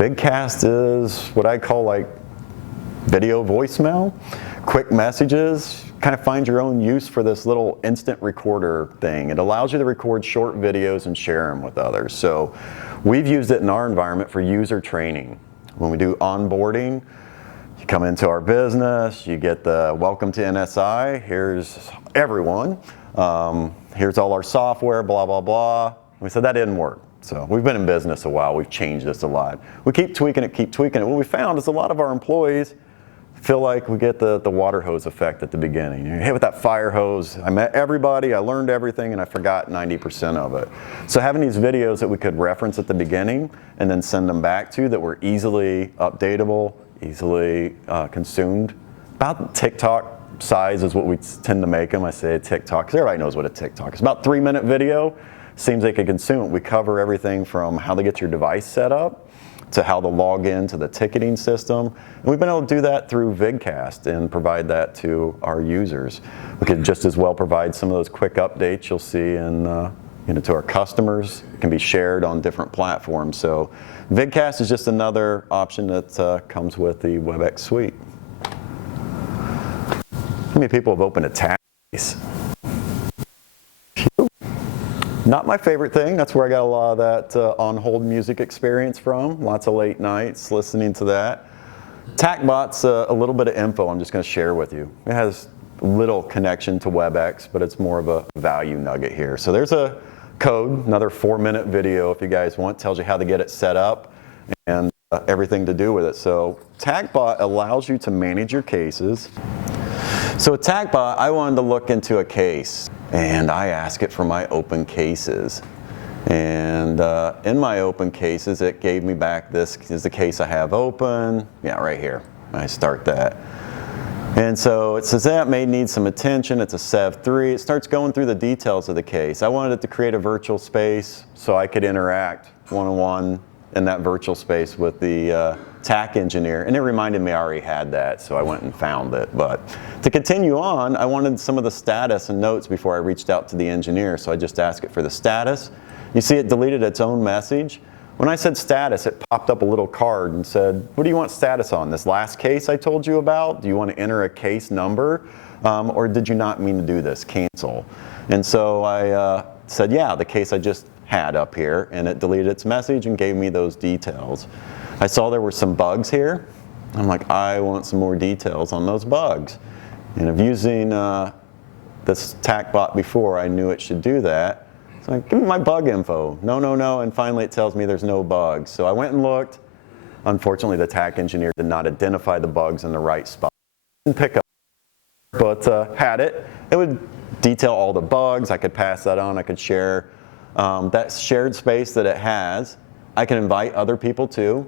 Vidcast is what I call like video voicemail, quick messages, kind of find your own use for this little instant recorder thing. It allows you to record short videos and share them with others. So we've used it in our environment for user training. When we do onboarding, you come into our business, you get the welcome to NSI, here's everyone, here's all our software, blah, blah, blah. We said that didn't work. So we've been in business a while, we've changed this a lot. We keep tweaking it, keep tweaking it. What we found is a lot of our employees feel like we get the water hose effect at the beginning. You're hit with that fire hose. I met everybody, I learned everything, and I forgot 90% of it. So having these videos that we could reference at the beginning and then send them back to that were easily updatable, easily consumed. About TikTok size is what we tend to make them. I say TikTok, because everybody knows what a TikTok is. About 3-minute video, seems they could consume it. We cover everything from how to get your device set up, to how to log in to the ticketing system. And we've been able to do that through Vidcast and provide that to our users. We could just as well provide some of those quick updates you'll see in, to our customers. It can be shared on different platforms. So Vidcast is just another option that comes with the Webex Suite. How many people have opened a tax case? Not my favorite thing. That's where I got a lot of that on-hold music experience from. Lots of late nights listening to that. TACBot's a little bit of info I'm just going to share with you. It has little connection to WebEx, but it's more of a value nugget here. So there's a code, another 4-minute video if you guys want. Tells you how to get it set up and everything to do with it. So TACBot allows you to manage your cases. So with TACBot, I wanted to look into a case, and I ask it for my open cases. And in my open cases, it gave me back this is the case I have open. Yeah, right here. I start that. And so it says that may need some attention. It's a Sev3. It starts going through the details of the case. I wanted it to create a virtual space so I could interact one-on-one in that virtual space with the TAC engineer, and it reminded me I already had that, so I went and found it. But to continue on, I wanted some of the status and notes before I reached out to the engineer, so I just asked it for the status. You see it deleted its own message. When I said status, it popped up a little card and said, what do you want status on? This last case I told you about? Do you want to enter a case number? Or did you not mean to do this? Cancel. And so I said, yeah, the case I just had up here, and it deleted its message and gave me those details. I saw there were some bugs here. I'm like, I want some more details on those bugs. And of using this TACBot before, I knew it should do that. So like, give me my bug info. No, no, no, and finally it tells me there's no bugs. So I went and looked. Unfortunately, the TAC engineer did not identify the bugs in the right spot. Didn't pick up, but had it. It would detail all the bugs. I could pass that on. I could share that shared space that it has. I can invite other people too.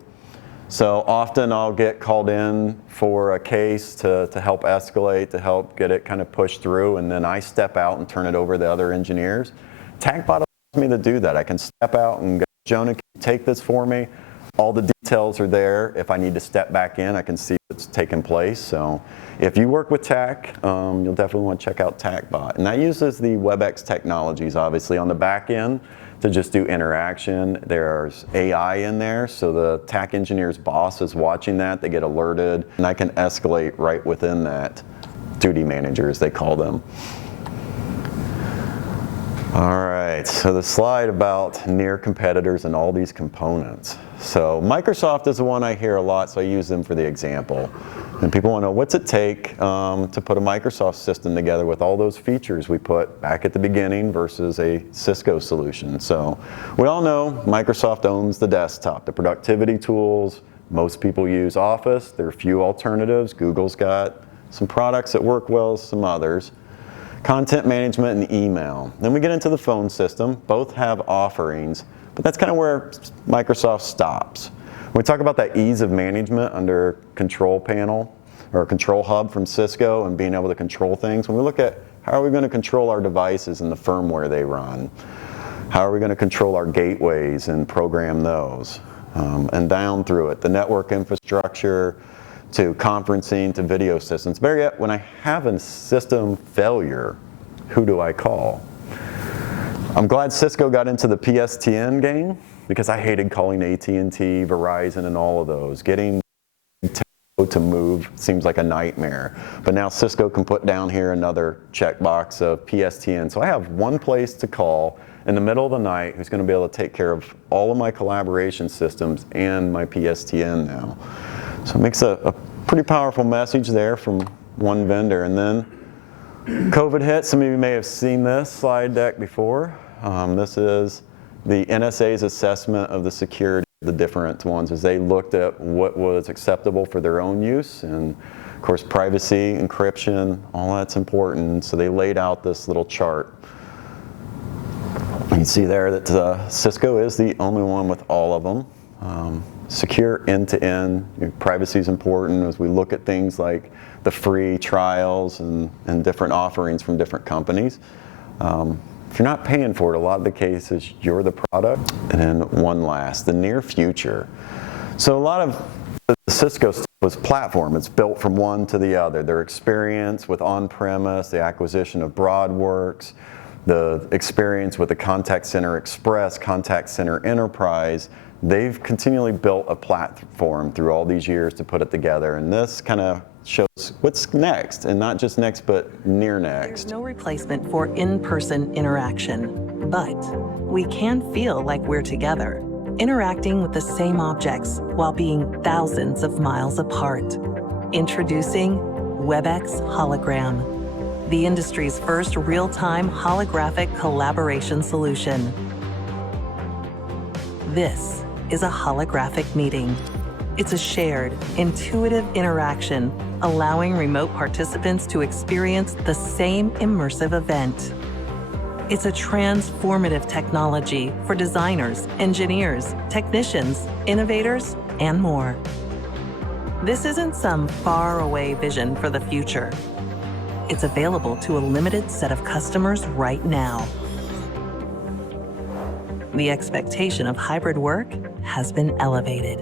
So often I'll get called in for a case to help escalate, to help get it kind of pushed through, and then I step out and turn it over to other engineers. TACBot allows me to do that. I can step out and go, Jonah, can you take this for me? All the details are there. If I need to step back in, I can see what's taking place. So if you work with TAC, you'll definitely want to check out TACBot. And that uses the WebEx technologies, obviously, on the back end to just do interaction. There's AI in there, so the TAC engineer's boss is watching that. They get alerted, and I can escalate right within that. Duty managers, they call them. All right, so the slide about near competitors and all these components. So Microsoft is the one I hear a lot, so I use them for the example. And people want to know, what's it take to put a Microsoft system together with all those features we put back at the beginning versus a Cisco solution? So we all know Microsoft owns the desktop, the productivity tools. Most people use Office. There are a few alternatives. Google's got some products that work well, some others. Content management and email. Then we get into the phone system. Both have offerings, but that's kind of where Microsoft stops. When we talk about that ease of management under Control Panel or Control Hub from Cisco and being able to control things, when we look at how are we going to control our devices and the firmware they run, how are we going to control our gateways and program those, and down through it, the network infrastructure, to conferencing, to video systems. Better yet, when I have a system failure, who do I call? I'm glad Cisco got into the PSTN game. because I hated calling AT&T, Verizon, and all of those. Getting to move seems like a nightmare. But now Cisco can put down here another checkbox of PSTN. So I have one place to call in the middle of the night who's going to be able to take care of all of my collaboration systems and my PSTN now. So it makes a pretty powerful message there from one vendor. And then COVID hit. Some of you may have seen this slide deck before. This is the NSA's assessment of the security of the different ones as they looked at what was acceptable for their own use. And of course, privacy, encryption, all that's important. So they laid out this little chart. You can see there that Cisco is the only one with all of them. Secure end-to-end. Privacy is important as we look at things like the free trials and different offerings from different companies. If you're not paying for it, a lot of the cases, you're the product. And then one last, the near future. So a lot of the Cisco stuff was platform. It's built from one to the other. Their experience with on-premise, the acquisition of BroadWorks, the experience with the Contact Center Express, Contact Center Enterprise, they've continually built a platform through all these years to put it together. And this kind of shows what's next, and not just next, but near next. There's no replacement for in-person interaction, but we can feel like we're together, interacting with the same objects while being thousands of miles apart. Introducing Webex Hologram, the industry's first real-time holographic collaboration solution. This is a holographic meeting. It's a shared, intuitive interaction, allowing remote participants to experience the same immersive event. It's a transformative technology for designers, engineers, technicians, innovators, and more. This isn't some faraway vision for the future. It's available to a limited set of customers right now. The expectation of hybrid work has been elevated.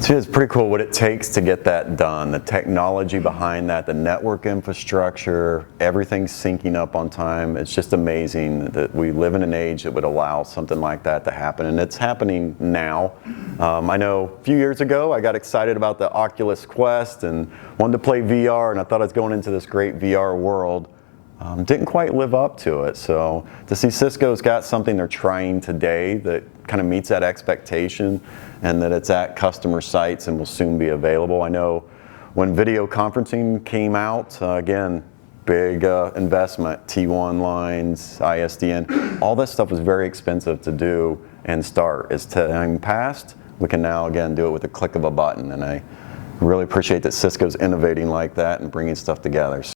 So it's pretty cool what it takes to get that done. The technology behind that, the network infrastructure, everything's syncing up on time. It's just amazing that we live in an age that would allow something like that to happen, and it's happening now. I know a few years ago I got excited about the Oculus Quest and wanted to play VR, and I thought I was going into this great VR world. Didn't quite live up to it. So to see Cisco's got something they're trying today that kind of meets that expectation, and that it's at customer sites and will soon be available. I know when video conferencing came out, again, big investment, T1 lines, ISDN, all this stuff was very expensive to do and start. As time passed, we can now, again, do it with a click of a button, and I really appreciate that Cisco's innovating like that and bringing stuff together. So